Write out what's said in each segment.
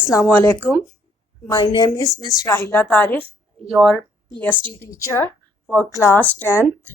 Assalamu alaikum. My name is Miss Rahila Tarif, your PhD teacher for class 10th.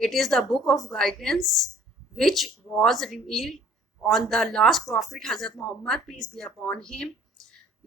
It is the book of guidance which was revealed on the last prophet Hazrat Muhammad, peace be upon him.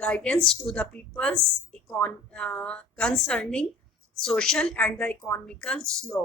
guidance to the people's concerning social and the economical law.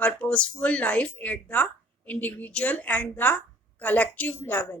purposeful life at the individual and the collective level.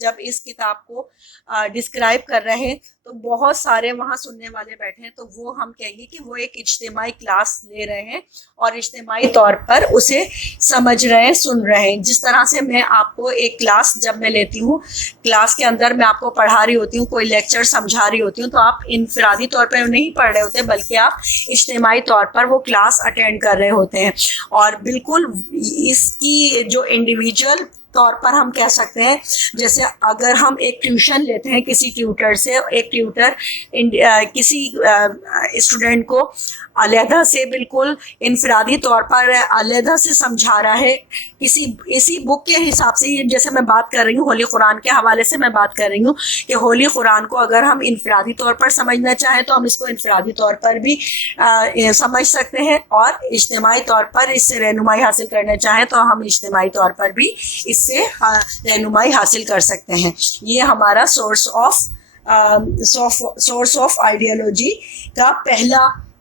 جب اس کتاب کو describe کر رہے ہیں تو بہت سارے وہاں سننے والے بیٹھے ہیں، تو وہ ہم کہیں گے کہ وہ ایک اجتماعی کلاس لے رہے ہیں اور اجتماعی طور پر اسے سمجھ رہے ہیں، سن رہے ہیں. جس طرح سے میں آپ کو ایک کلاس جب میں لیتی ہوں، کلاس کے اندر میں آپ کو پڑھا رہی ہوتی ہوں، کوئی لیکچر سمجھا رہی ہوتی ہوں، تو آپ انفرادی طور پر نہیں پڑھ رہے ہوتے بلکہ آپ اجتماعی طور پر وہ کلاس اٹینڈ کر رہے ہوتے ہیں. اور بالکل اس کی جو انڈیویجول طور پر ہم کہہ سکتے ہیں، جیسے اگر ہم ایک ٹیوشن لیتے ہیں کسی ٹیوٹر سے، ایک ٹیوٹر کسی اسٹوڈنٹ کو علیحدہ سے بالکل انفرادی طور پر علیحدہ سے سمجھا رہا ہے اسی بک کے حساب سے. جیسے میں بات کر رہی ہوں ہولی قرآن کے حوالے سے میں بات کر رہی ہوں کہ ہولی قرآن کو اگر ہم انفرادی طور پر سمجھنا چاہیں تو ہم اس کو انفرادی طور پر بھی سمجھ سکتے ہیں، اور اجتماعی طور پر اس سے رہنمائی حاصل کرنا چاہیں تو ہم اجتماعی طور پر بھی اس سے رہنمائی حاصل کر سکتے ہیں. یہ ہمارا سورس آف آئیڈیالوجی کا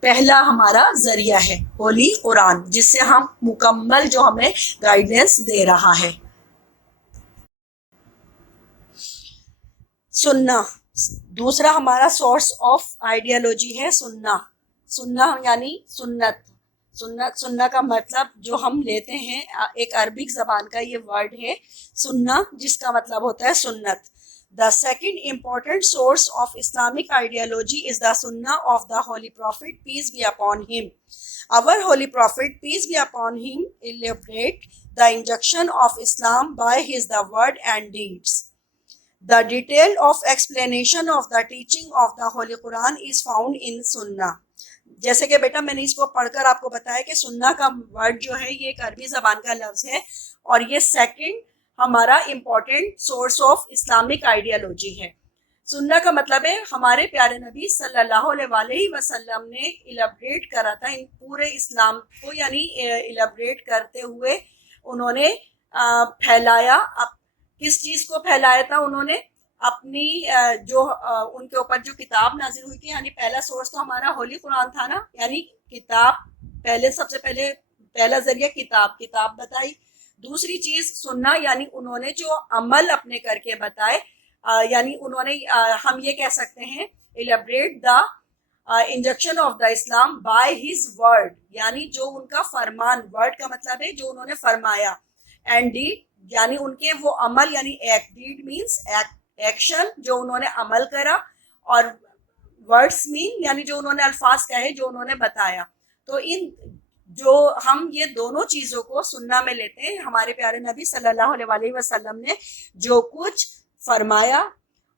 پہلا ہمارا ذریعہ ہے ہولی قرآن، جس سے ہم مکمل جو ہمیں گائیڈنس دے رہا ہے. سننا دوسرا ہمارا سورس آف آئیڈیالوجی ہے. سننا یعنی سننا کا مطلب جو ہم لیتے ہیں ایک عربک زبان کا یہ ورڈ ہے سننا، جس کا مطلب ہوتا ہے سنت. The second important source of Islamic ideology is the Sunnah of the Holy Prophet, peace be upon him. Our Holy Prophet, peace be upon him, elaborate the injunction of Islam by his the word and deeds. The detail of explanation of the teaching of the Holy Quran is found in Sunnah. جیسے کہ بیٹا میں نے اس کو پڑھ کر آپ کو بتایا کہ سننا کا ورڈ جو ہے یہ ایک عربی زبان کا لفظ ہے، اور یہ سیکنڈ ہمارا important source of Islamic ideology ہے. سننا کا مطلب ہے ہمارے پیارے نبی صلی اللہ علیہ وسلم نے ایلیبریٹ کرا تھا ان پورے اسلام کو، یعنی ایلیبریٹ کرتے ہوئے انہوں نے پھیلایا. کس چیز کو پھیلایا تھا انہوں نے؟ اپنی جو ان کے اوپر جو کتاب نازل ہوئی تھی، یعنی پہلا سورس تو ہمارا ہولی قرآن تھا نا، یعنی کتاب سب سے پہلے پہلا ذریعہ کتاب بتائی. دوسری چیز سننا، یعنی انہوں نے جو عمل اپنے کر کے بتائے، یعنی انہوں نے ہم یہ کہہ سکتے ہیں elaborate the injection of the Islam by his word, یعنی جو ان کا فرمان، ورڈ کا مطلب ہے جو انہوں نے فرمایا، اینڈ ڈیڈ یعنی ان کے وہ عمل، یعنی ایکٹ، ڈیڈ مینس ایکشن جو انہوں نے عمل کرا، اور ورڈس مین یعنی جو انہوں نے الفاظ کہے، جو انہوں نے بتایا. تو ان جو ہم یہ دونوں چیزوں کو سننا میں لیتے ہیں. ہمارے پیارے نبی صلی اللہ علیہ وسلم نے جو کچھ فرمایا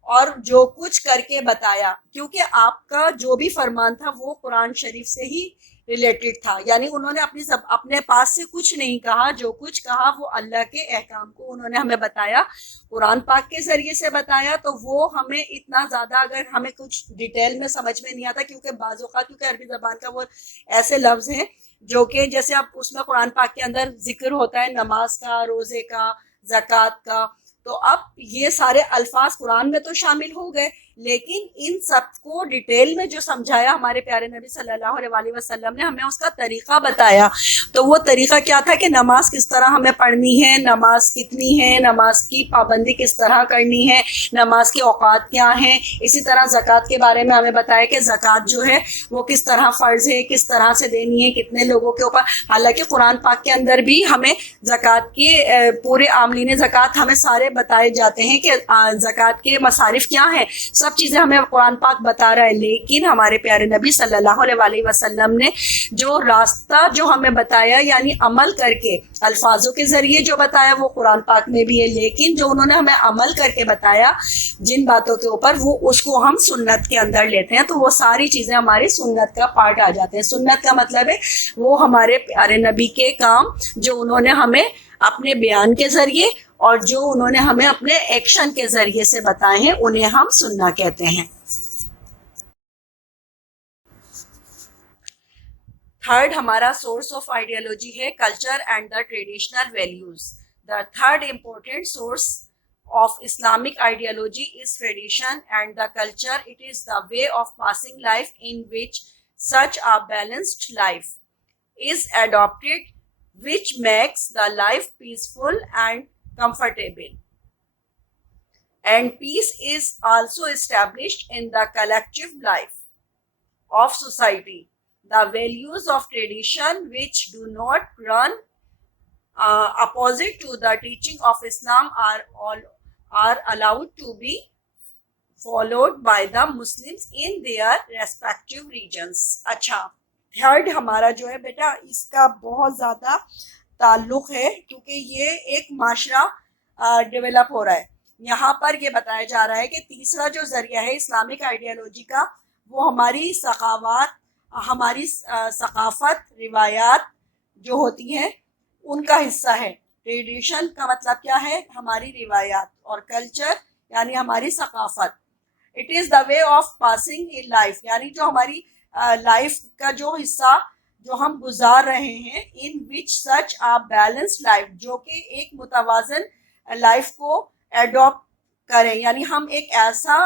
اور جو کچھ کر کے بتایا، کیونکہ آپ کا جو بھی فرمان تھا وہ قرآن شریف سے ہی ریلیٹڈ تھا، یعنی انہوں نے اپنے پاس سے کچھ نہیں کہا، جو کچھ کہا وہ اللہ کے احکام کو انہوں نے ہمیں بتایا، قرآن پاک کے ذریعے سے بتایا. تو وہ ہمیں اتنا زیادہ اگر ہمیں کچھ ڈیٹیل میں سمجھ میں نہیں آتا، کیونکہ بعض اوقات کیونکہ عربی زبان کا وہ ایسے لفظ ہیں جو کہ جیسے اب اس میں قرآن پاک کے اندر ذکر ہوتا ہے نماز کا، روزے کا، زکوٰۃ کا، تو اب یہ سارے الفاظ قرآن میں تو شامل ہو گئے، لیکن ان سب کو ڈیٹیل میں جو سمجھایا ہمارے پیارے نبی صلی اللہ علیہ وسلم نے، ہمیں اس کا طریقہ بتایا. تو وہ طریقہ کیا تھا کہ نماز کس طرح ہمیں پڑھنی ہے، نماز کتنی ہے، نماز کی پابندی کس طرح کرنی ہے، نماز کے اوقات کیا ہیں. اسی طرح زکوٰۃ کے بارے میں ہمیں بتایا کہ زکوٰۃ جو ہے وہ کس طرح فرض ہے، کس طرح سے دینی ہے، کتنے لوگوں کے اوپر. حالانکہ قرآن پاک کے اندر بھی ہمیں زکوٰۃ کے پورے عاملین زکوٰۃ ہمیں سارے بتائے جاتے ہیں کہ زکوٰۃ کے مصارف کیا ہیں، سب چیزیں ہمیں قرآن پاک بتا رہا ہے. لیکن ہمارے پیارے نبی صلی اللہ علیہ وسلم نے جو راستہ جو ہمیں بتایا، یعنی عمل کر کے الفاظوں کے ذریعے جو بتایا وہ قرآن پاک میں بھی ہے، لیکن جو انہوں نے ہمیں عمل کر کے بتایا جن باتوں کے اوپر، وہ اس کو ہم سنت کے اندر لیتے ہیں. تو وہ ساری چیزیں ہماری سنت کا پارٹ آ جاتے ہیں. سنت کا مطلب ہے وہ ہمارے پیارے نبی کے کام جو انہوں نے ہمیں اپنے بیان کے ذریعے اور جو انہوں نے ہمیں اپنے ایکشن کے ذریعے سے بتائے ہیں، انہیں ہم سننا کہتے ہیں. تھرڈ ہمارا سورس آف آئیڈیالوجی ہے culture and the traditional values. The third important source of Islamic ideology is tradition and the culture. It is the way of passing life in which such a balanced life is adopted, which makes the life peaceful and comfortable. and peace is also established in the collective life of society. The values of tradition which do not run opposite to the teaching of Islam are allowed to be followed by the Muslims in their respective regions. اچھا third ہمارا جو ہے بیٹا اس کا بہت زیادہ تعلق ہے کیونکہ یہ ایک معاشرہ ڈیولپ ہو رہا ہے. یہاں پر یہ بتایا جا رہا ہے کہ تیسرا جو ذریعہ ہے اسلامک آئیڈیالوجی کا وہ ہماری ثقافت روایات جو ہوتی ہیں ان کا حصہ ہے. ٹریڈیشن کا مطلب کیا ہے؟ ہماری روایات، اور کلچر یعنی ہماری ثقافت. It is the way of passing in life, یعنی جو ہماری لائف کا جو حصہ جو ہم گزار رہے ہیں، ان وچ سچ آ بیلنسڈ لائف، جو کہ ایک متوازن لائف کو ایڈاپٹ کریں، یعنی ہم ایک ایسا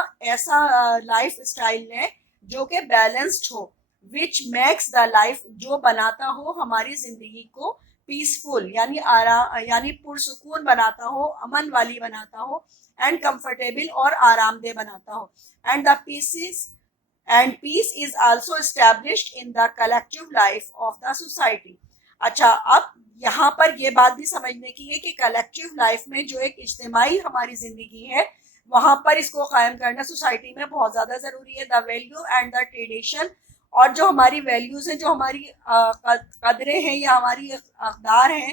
لائف اسٹائل لیں جو کہ balanced who, which makes the life, جو بناتا ہو ہماری زندگی کو پیسفل، یعنی پرسکون بناتا ہو، امن والی بناتا ہو، اینڈ کمفرٹیبل اور آرام دہ بناتا ہو. And peace is also established in the collective life of the society. اچھا اب یہاں پر یہ بات بھی سمجھنے کی ہے کہ کلیکٹیو لائف میں جو ایک اجتماعی ہماری زندگی ہے وہاں پر اس کو قائم کرنا سوسائٹی میں بہت زیادہ ضروری ہے. The value and the tradition, اور جو ہماری ویلیوز ہیں، جو ہماری قدریں ہیں یا ہماری اقدار ہیں،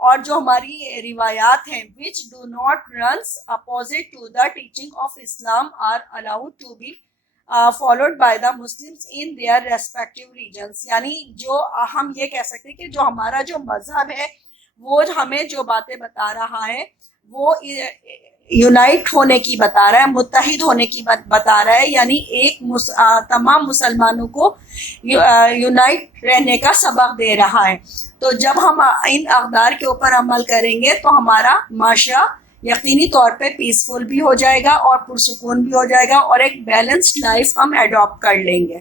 اور جو ہماری روایات ہیں which do not runs opposite to the teaching of Islam are allowed to be followed by the Muslims in their respective regions. یعنی جو ہم یہ کہہ سکتے ہیں کہ جو ہمارا جو مذہب ہے وہ ہمیں جو باتیں بتا رہا ہے وہ یونائٹ ہونے کی بتا رہا ہے، متحد ہونے کی بتا رہا ہے، یعنی ایک تمام مسلمانوں کو یونائٹ رہنے کا سبق دے رہا ہے. تو جب ہم ان اقدار کے اوپر عمل کریں گے تو ہمارا معاشرہ یقینی طور پہ پیسفل بھی ہو جائے گا اور پرسکون بھی ہو جائے گا، اور ایک بیلنسڈ لائف ہم ایڈاپٹ کر لیں گے.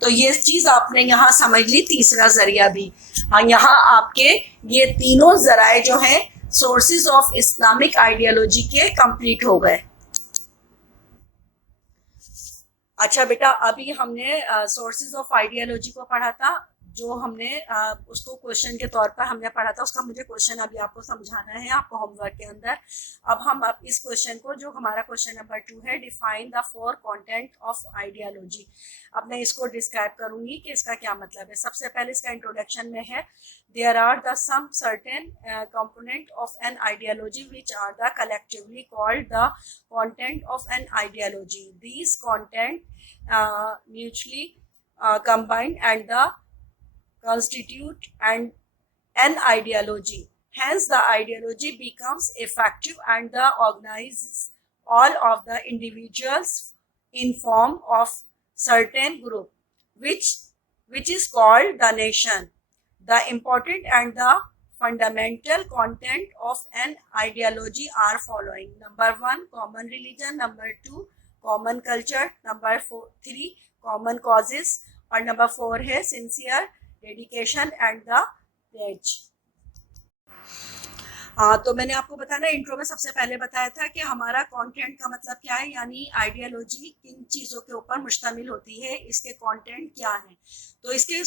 تو یہ چیز آپ نے یہاں سمجھ لی. تیسرا ذریعہ بھی یہاں آپ کے یہ تینوں ذرائع جو ہیں سورسز آف اسلامک آئیڈیالوجی کے کمپلیٹ ہو گئے. اچھا بیٹا ابھی ہم نے سورسز آف آئیڈیالوجی کو پڑھا تھا، جو ہم نے اس کو کوشچن کے طور پر ہم نے پڑھا تھا. اس کا مجھے کوشچن ابھی آپ کو سمجھانا ہے آپ کو ہوم ورک کے اندر. اب ہم اس کوشچن کو، جو ہمارا کوشچن نمبر 2 ہے، define the 4 content of ideology. اب میں اس کو ڈسکرائب کروں گی کہ اس کا کیا مطلب ہے. سب سے پہلے اس کا انٹروڈکشن میں ہے there are the some certain component of an ideology which are the collectively called the content of an ideology. These content mutually combine and the constitute and an ideology. Hence the ideology becomes effective and the organizes all of the individuals in form of certain group which is called the nation. The important and the fundamental content of an ideology are following. Number 1, common religion. Number 2, common culture. Number 3, common causes. اور number 4 ہے sincere dedication and the pledge. تو میں نے آپ کو بتانا intro میں سب سے پہلے بتایا تھا کہ ہمارا کانٹینٹ کا مطلب کیا ہے، یعنی آئیڈیالوجی کن چیزوں کے اوپر مشتمل ہوتی ہے، اس کے کانٹینٹ کیا ہیں. تو اس کے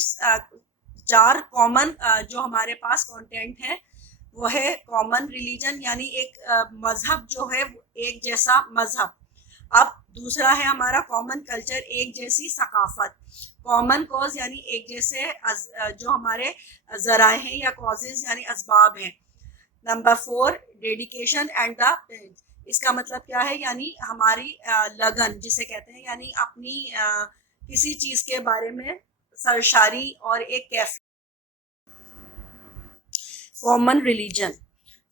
4 کامن جو ہمارے پاس کانٹینٹ ہیں وہ ہے کامن ریلیجن، یعنی ایک مذہب جو ہے ایک جیسا مذہب. اب دوسرا ہے ہمارا کامن کلچر، ایک جیسی ثقافت. کامن کوز یعنی ایک جیسے جو ہمارے ذرائع ہیں یا کازز یعنی اسباب ہیں. Number 4 dedication and the page. اس کا مطلب کیا ہے، یعنی ہماری لگن جسے کہتے ہیں، یعنی اپنی کسی چیز کے بارے میں سرشاری اور ایک کیفیت. کامن ریلیجن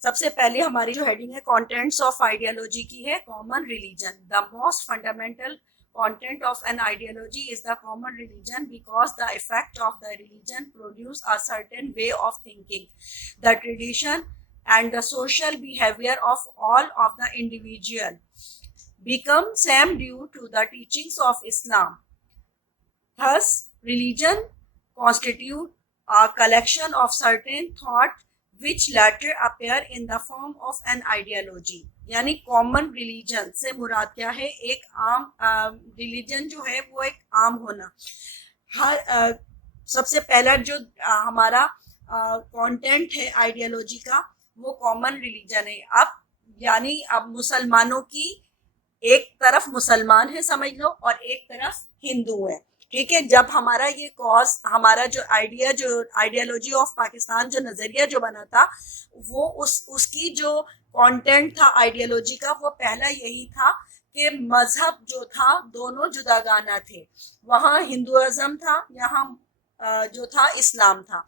سب سے پہلے ہماری جو ہیڈنگ ہے کانٹینٹس آف آئیڈیالوجی کی ہے common religion. The most fundamental content of an ideology is the common religion because the effect of the religion produce a certain way of thinking, the tradition and the social behavior of all of the individual become same due to the teachings of Islam. Thus religion constitute a collection of certain thought which latter appear in the form of an ideology. یعنی common religion سے مراد کیا ہے؟ ایک عام religion جو ہے وہ ایک عام ہونا. ہر سب سے پہلا جو ہمارا کانٹینٹ ہے آئیڈیالوجی کا وہ کامن ریلیجن ہے. اب یعنی اب مسلمانوں کی ایک طرف مسلمان ہے سمجھ لو اور ایک طرف ہندو ہے. ٹھیک ہے، جب ہمارا یہ کاز ہمارا جو آئیڈیالوجی آف پاکستان جو نظریہ جو بنا تھا وہ اس کی جو کانٹینٹ تھا آئیڈیالوجی کا وہ پہلا یہی تھا کہ مذہب جو تھا دونوں جداگانہ تھے. وہاں ہندوازم تھا، یہاں جو تھا اسلام تھا.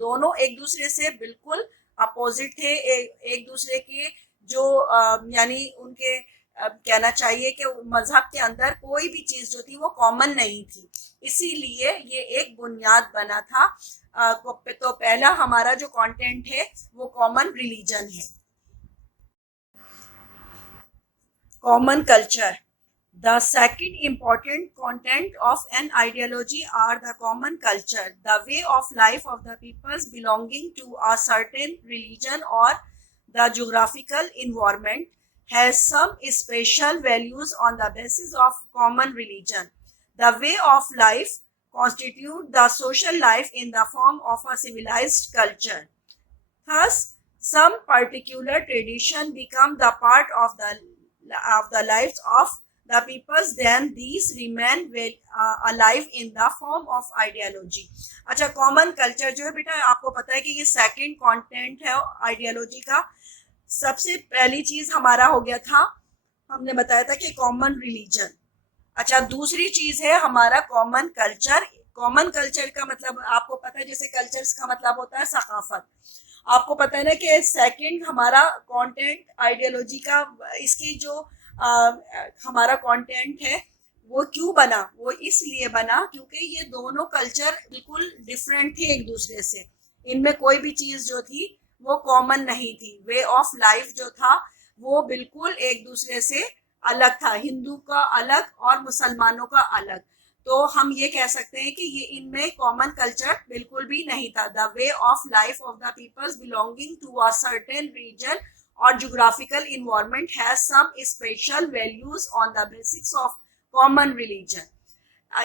دونوں ایک دوسرے سے بالکل اپوزٹ تھے. ایک دوسرے کے جو یعنی ان کے کہنا چاہیے کہ مذہب کے اندر کوئی بھی چیز جو تھی وہ کامن نہیں تھی. اسی لیے یہ ایک بنیاد بنا تھا. تو پہلا ہمارا جو کانٹینٹ ہے وہ کامن ریلیجن ہے. Common culture. The second important content of an ideology are the common culture, the way of life of the peoples belonging to a certain religion or the geographical environment has some special values on the basis of common religion. The way of life constitute the social life in the form of a civilized culture. Thus, some particular tradition become the part of the lives of the peoples, then these remain alive in the form of ideology. اچھا، common culture جو ہے بیٹا آپ کو پتا ہے کہ یہ second content ہے آئیڈیالوجی کا. سب سے پہلی چیز ہمارا ہو گیا تھا، ہم نے بتایا تھا کہ کامن ریلیجن. اچھا، دوسری چیز ہے ہمارا کامن کلچر. کامن کلچر کا مطلب آپ کو پتا ہے، جیسے کلچرز کا مطلب ہوتا ہے ثقافت. آپ کو پتا ہے نا کہ سیکنڈ ہمارا کانٹینٹ آئیڈیالوجی کا، اس کی جو ہمارا کانٹینٹ ہے وہ کیوں بنا؟ وہ اس لیے بنا کیونکہ یہ دونوں کلچر بالکل ڈفرینٹ تھے ایک دوسرے سے. ان میں کوئی بھی چیز جو تھی وہ کامن نہیں تھی. وے آف لائف جو تھا وہ بالکل ایک دوسرے سے الگ تھا. ہندو کا الگ اور مسلمانوں کا الگ. تو ہم یہ کہہ سکتے ہیں کہ یہ ان میں کامن کلچر بالکل بھی نہیں تھا. The way of life of the peoples belonging to a certain region اور geographical environment has some special values on the basics of common religion.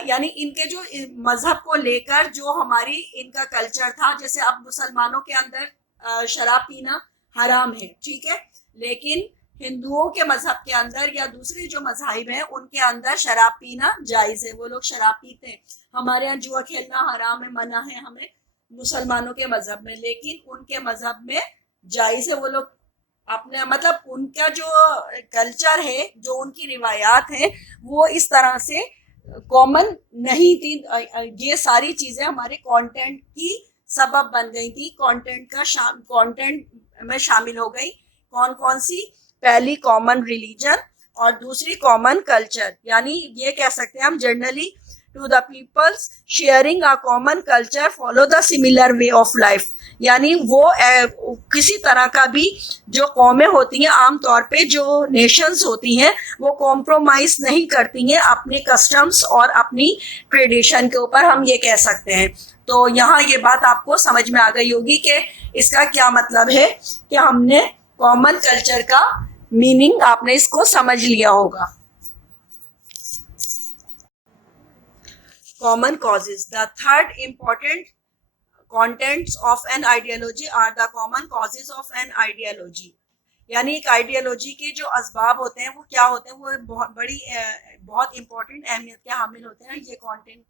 یعنی ان کے جو مذہب کو لے کر جو ہماری ان کا کلچر تھا، جیسے اب مسلمانوں کے اندر شراب پینا حرام ہے، ٹھیک ہے، لیکن ہندوؤں کے مذہب کے اندر یا دوسرے جو مذاہب ہیں ان کے اندر شراب پینا جائز ہے. وہ لوگ شراب پیتے ہیں. ہمارے یہاں جوا کھیلنا حرام ہے، منع ہے ہمیں مسلمانوں کے مذہب میں، لیکن ان کے مذہب میں جائز ہے. وہ لوگ اپنے مطلب ان کا جو کلچر ہے، جو ان کی روایات ہیں وہ اس طرح سے کامن نہیں تھی. یہ ساری چیزیں ہمارے کانٹینٹ کی سبب بن گئی تھی، کانٹینٹ میں شامل ہو گئی. کون سی؟ پہلی کامن ریلیجن اور دوسری کامن کلچر. یعنی یہ کہہ سکتے ہیں ہم generally to the peoples sharing a common culture follow the similar way of life. یعنی وہ کسی طرح کا بھی جو قومیں ہوتی ہیں، عام طور پہ جو نیشنز ہوتی ہیں وہ کمپرومائز نہیں کرتی ہیں اپنے کسٹمز اور اپنی ٹریڈیشن کے اوپر، ہم یہ کہہ سکتے ہیں. تو یہاں یہ بات آپ کو سمجھ میں آ گئی ہوگی کہ اس کا کیا مطلب ہے، کہ ہم نے کامن کلچر کا میننگ آپ نے اس کو سمجھ لیا ہوگا. Common causes. The third important contents of an ideology are the common causes of an ideology. یعنی ایک آئیڈیالوجی کے جو اسباب ہوتے ہیں وہ کیا ہوتے ہیں، وہ بہت امپورٹنٹ اہمیت کے حامل ہوتے ہیں. یہ کانٹینٹ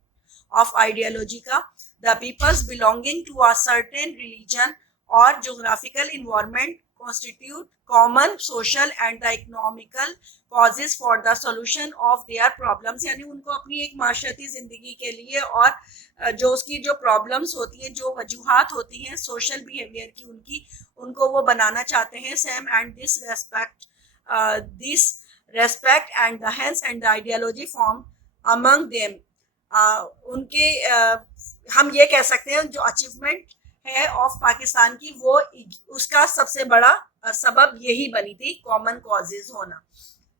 آف آئیڈیالوجی کا، the peoples belonging to a certain religion or geographical environment constitute common social and the economical causes for the solution of their problems. یعنی ان کو اپنی ایک معاشرتی زندگی کے لیے اور جو اس کی جو پرابلمس ہوتی ہیں، جو وجوہات ہوتی ہیں سوشل بیہیویئر کی، ان کو وہ بنانا چاہتے ہیں same. And this respect and the hence and the ideology form among them. ان کے ہم یہ کہہ سکتے ہیں جو اچیومنٹ ہے آف پاکستان کی، وہ اس کا سب سے بڑا سبب یہی بنی تھی، کامن کازز ہونا.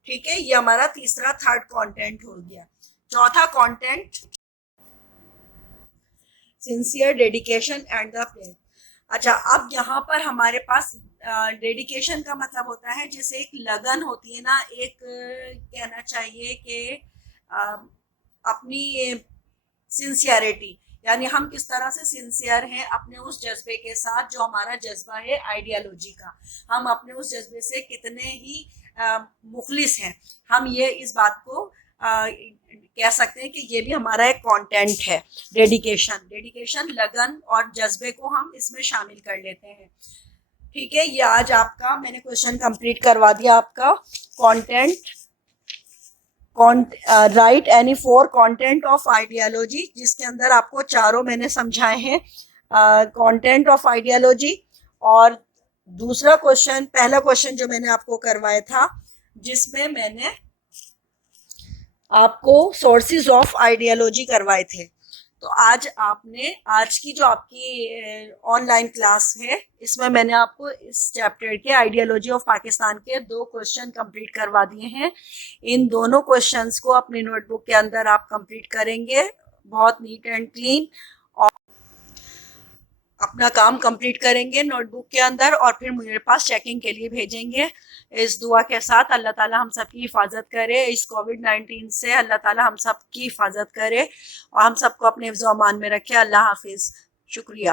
ٹھیک ہے، یہ ہمارا تھرڈ کانٹینٹ ہو گیا. چوتھا content, sincere dedication and the plan. اچھا، اب یہاں پر ہمارے پاس ڈیڈیکیشن کا مطلب ہوتا ہے جیسے ایک لگن ہوتی ہے نا، ایک کہنا چاہیے کہ اپنی سنسیئرٹی، یعنی ہم کس طرح سے سنسیئر ہیں اپنے اس جذبے کے ساتھ جو ہمارا جذبہ ہے آئیڈیالوجی کا، ہم اپنے اس جذبے سے کتنے ہی مخلص ہیں. ہم یہ اس بات کو کہہ سکتے ہیں کہ یہ بھی ہمارا ایک کانٹینٹ ہے. ڈیڈیکیشن لگن اور جذبے کو ہم اس میں شامل کر لیتے ہیں. ٹھیک ہے، یہ آج آپ کا میں نے کوشچن کمپلیٹ کروا دیا. آپ کا content right any four content of ideology, جس کے اندر آپ کو چاروں میں نے سمجھائے ہیں کانٹینٹ آف آئیڈیالوجی. اور دوسرا کوشچن، پہلا کوشچن جو میں نے آپ کو کروایا تھا جس میں میں نے آپ کو سورسز آف آئیڈیالوجی کروائے تھے. تو آج آپ نے آج کی جو آپ کی آن لائن کلاس ہے اس میں نے آپ کو اس چیپٹر کے آئیڈیالوجی آف پاکستان کے 2 کوشچن کمپلیٹ کروا دیے ہیں. ان دونوں کوشچنس کو اپنی نوٹ بک کے اندر آپ کمپلیٹ کریں گے بہت نیٹ اینڈ کلین، اور اپنا کام کمپلیٹ کریں گے نوٹ بک کے اندر اور پھر میرے پاس چیکنگ کے لیے بھیجیں گے. اس دعا کے ساتھ اللہ تعالیٰ ہم سب کی حفاظت کرے اس کووڈ-19 سے، اللہ تعالیٰ ہم سب کی حفاظت کرے اور ہم سب کو اپنے حفظ و امان میں رکھے. اللہ حافظ. شکریہ.